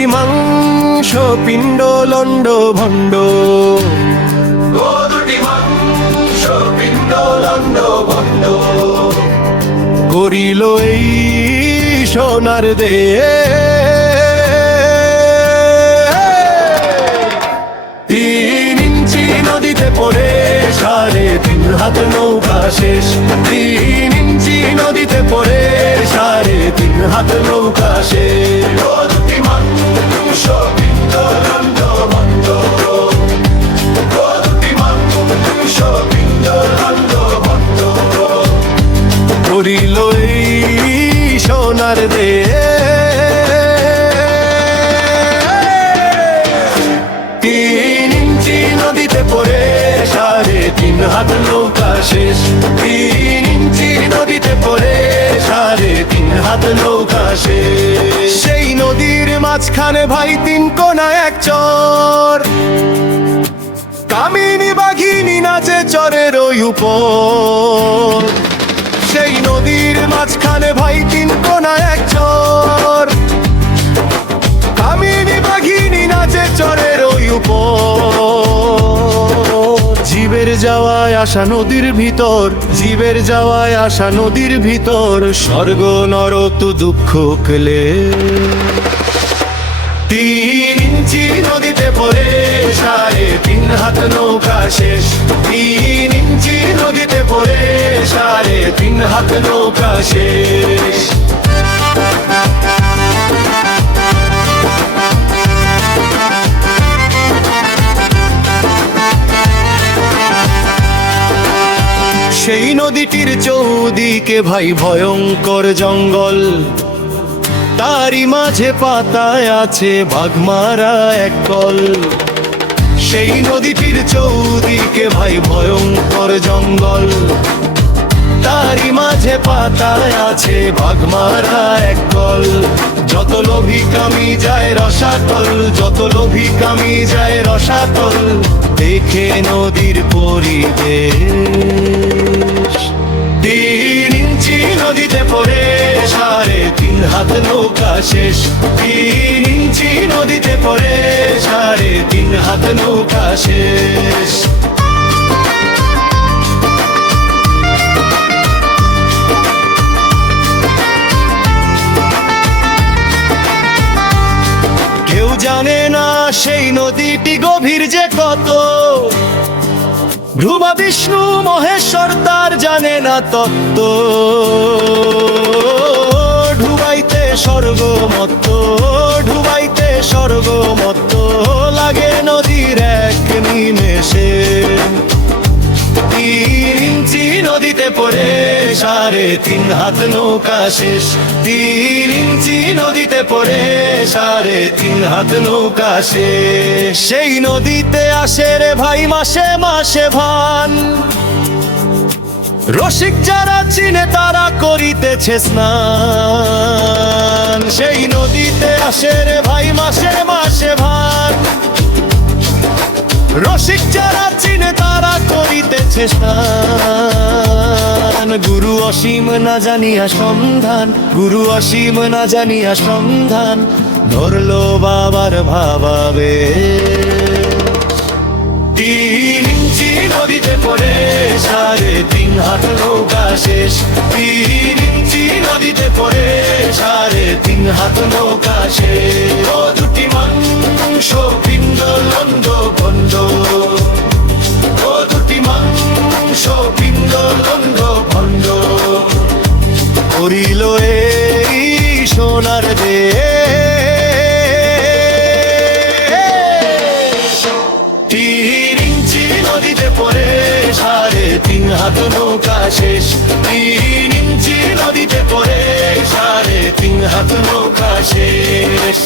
দুটি মাংস পিণ্ড লণ্ড ভণ্ড, ও দুটি মাংস পিণ্ড লণ্ড ভণ্ড, করিল এই সোনার দেহে। 3 ইঞ্চি নদীতে পড়ে 3.5 হাত নৌকা শেষ। 3 ইঞ্চি নদীতে পড়ে 3.5 হাত নৌকা শেষ। ও দুটি মাংস পিণ্ড লণ্ড ভণ্ড, ও দুটি মাংস পিণ্ড লণ্ড ভণ্ড, করিল এই সোনার দেহে। 3 ইঞ্চি নদীতে পড়ে 3.5 হাত নৌকা শেষ। 3 ইঞ্চি নদীতে পড়ে 3.5 হাত নৌকা শেষ। সেই নদীর মাঝখানে ভাই 3 কোনা 1 চর, কামিনী বাঘিনী নাচে চরের ওই উপর। সেই নদীর মাঝখানে ভাই 3 কোনা 1 চর, কামিনী বাঘিনী নাচে চরের ওই উপর। জীবের যাওয়ায় আসা নদীর ভিতর, জীবের যাওয়ায় আসা নদীর ভিতর, স্বর্গ নরক দুঃখ কেলে। 3 ইঞ্চি নদীতে পড়ে 3.5 হাত নৌকা শেষ। 3 ইঞ্চি নদীতে পড়ে 3.5 হাত নৌকা শেষ। সেই নদীটির চৌদিকে ভাই ভয়ঙ্কর জঙ্গল, তারই মাঝে পাতায় আছে বাঘমারা এক কল। সেই নদীটির চৌদিকে ভাই ভয়ঙ্কর জঙ্গল, তারই মাঝে পাতায় আছে বাঘমারা এক কল। যত লোভী কামি যায় রসাতল, যত লোভী কামি যায় রসাতল, দেখে নদীর পরিবেশ। 3 ইঞ্চি নদীতে পড়ে 3.5 হাত নৌকা শেষ। 3 ইঞ্চি নদীতে পড়ে 3.5 হাত নৌকা শেষ। কেউ জানে না সেই নদীটি গভীর যে কত, ব্রহ্মা বিষ্ণু মহেশ্বর তার জানে না তত্ত্ব। ডুবাইতে স্বর্গমত্ত, ডুবাইতে স্বর্গমত্ত, লাগে নদীর এক নিমেষে। 3 ইঞ্চি নদীতে পড়ে 3.5 হাত নৌকা শেষ। 3 ইঞ্চি নদীতে পড়ে 3.5 হাত নৌকা শেষ। সেই নদীতে আসে রে ভাই মাসে মাসে ভান, রসিক যারা চিনে তারা করিতেছে স্নান। সেই নদীতে আসে রে ভাই মাসে মাসে ভান, রসিক যারা চিনে তারা করিতেছে স্নান। গুরু অসীম না জানিয়া সন্ধান, গুরু অসীম না জানিয়া সন্ধান, ধরলো বাবার ভাবাবে। 3 ইঞ্চি নদীতে পড়ে 3.5 হাত নৌকা শেষ। 3 ইঞ্চি নদীতে পড়ে 3.5 হাত নৌকা শেষ। ও দুটি মাংস পিণ্ড লণ্ড ভণ্ড, ও দুটি মাংস পিণ্ড লণ্ড ভণ্ড, করিল এই সোনার দেহে। 3 ইঞ্চি নদীতে পড়ে 3.5 হাত নৌকা শেষ। 3 ইঞ্চি নদীতে পড়ে 3.5 হাত নৌকা শেষ।